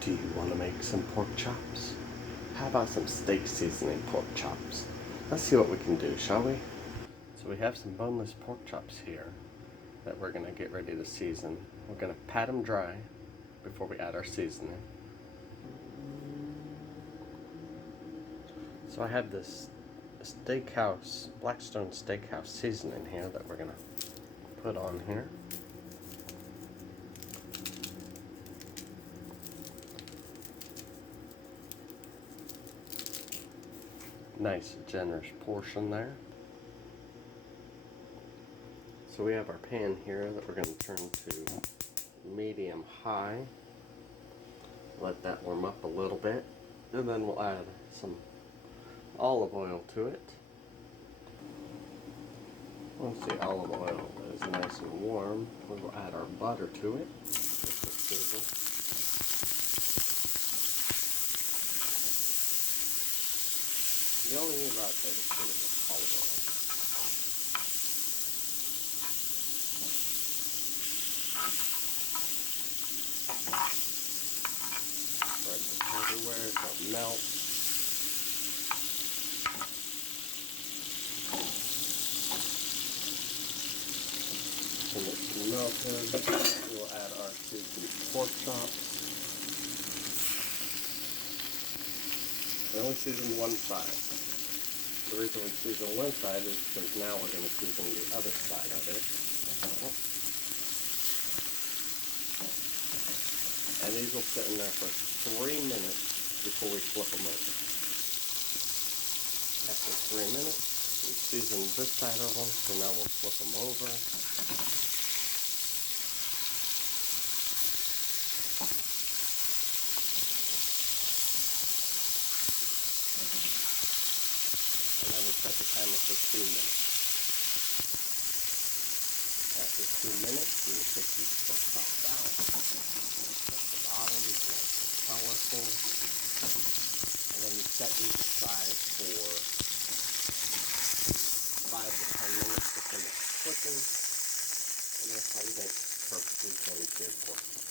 Do you want to make some pork chops? How about some steak seasoning pork chops? Let's see what we can do, shall we? So we have some boneless pork chops here that we're going to get ready to season. We're going to pat them dry before we add our seasoning. So I have this Steakhouse, Blackstone Steakhouse seasoning here that we're going to put on here. Nice generous portion there. So we have our pan here that we're going to turn to medium high. Let that warm up a little bit, and then we'll add some olive oil to it. Once the olive oil is nice and warm, we will add our butter to it. Just a sizzle. You only need about a tablespoon of olive oil. Spread this everywhere, don't melt. When it's melted, we'll add our seasoned pork chops. We only season one side. The reason we season one side is because now we're going to season the other side of it. And these will sit in there for 3 minutes before we flip them over. After 3 minutes, we season this side of them, so now we'll flip them over. And then we set the timer for 2 minutes. After 2 minutes, we will take these pork chops out. At the bottom, it's nice and colorful. And then you set these aside for 5 to 10 minutes to finish cooking. And that's how you make perfectly cold seared pork chops.